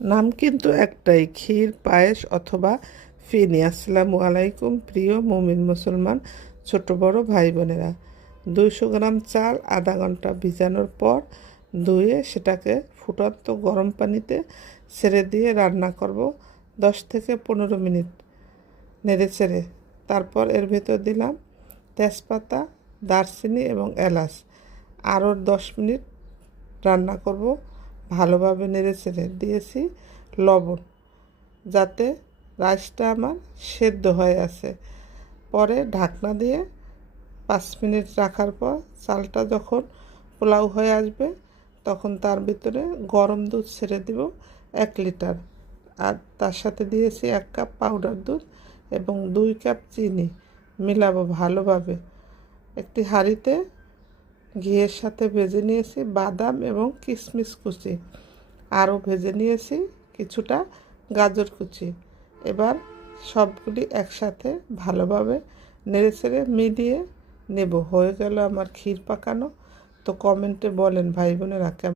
নাম কিন্তু একটাই, ক্ষীর পায়েস অথবা ফেনি। আসসালামু আলাইকুম প্রিয় মুমিন মুসলমান ছোট বড় ভাই বোনেরা। 200 গ্রাম চাল আধা ঘন্টা ভিজানোর পর ধুয়ে সেটাকে ফুটন্ত গরম পানিতে ছেড়ে দিয়ে রান্না করব 10 থেকে 15 মিনিট নেড়ে ছেড়ে। তারপর এর ভেতর দিলাম তেজপাতা, দারচিনি এবং এলাচ। আরও 10 মিনিট রান্না করব ভালোভাবে নেড়ে ছেড়ে। দিয়েছি লবণ, যাতে রাইসটা আমার সেদ্ধ হয়ে আছে। পরে ঢাকনা দিয়ে 5 মিনিট রাখার পর চালটা যখন পোলাও হয়ে আসবে তখন তার ভিতরে গরম দুধ ছেড়ে দিব 1 লিটার। আর তার সাথে দিয়েছি 1 কাপ পাউডার দুধ এবং 2 কাপ চিনি। মিলাবো ভালোভাবে। একটি হাঁড়িতে ঘিয়ের সাথে ভেজে নিয়েছি বাদাম এবং কিশমিশ কুচি। আরও ভেজে নিয়েছি কিছুটা গাজর কুচি। এবার সবগুলি একসাথে ভালোভাবে নেড়েচেড়ে মিলিয়ে নেব। হয়ে গেল আমার ক্ষীর পাকানো। তো কমেন্টে বলেন ভাই বোনেরা কেমন।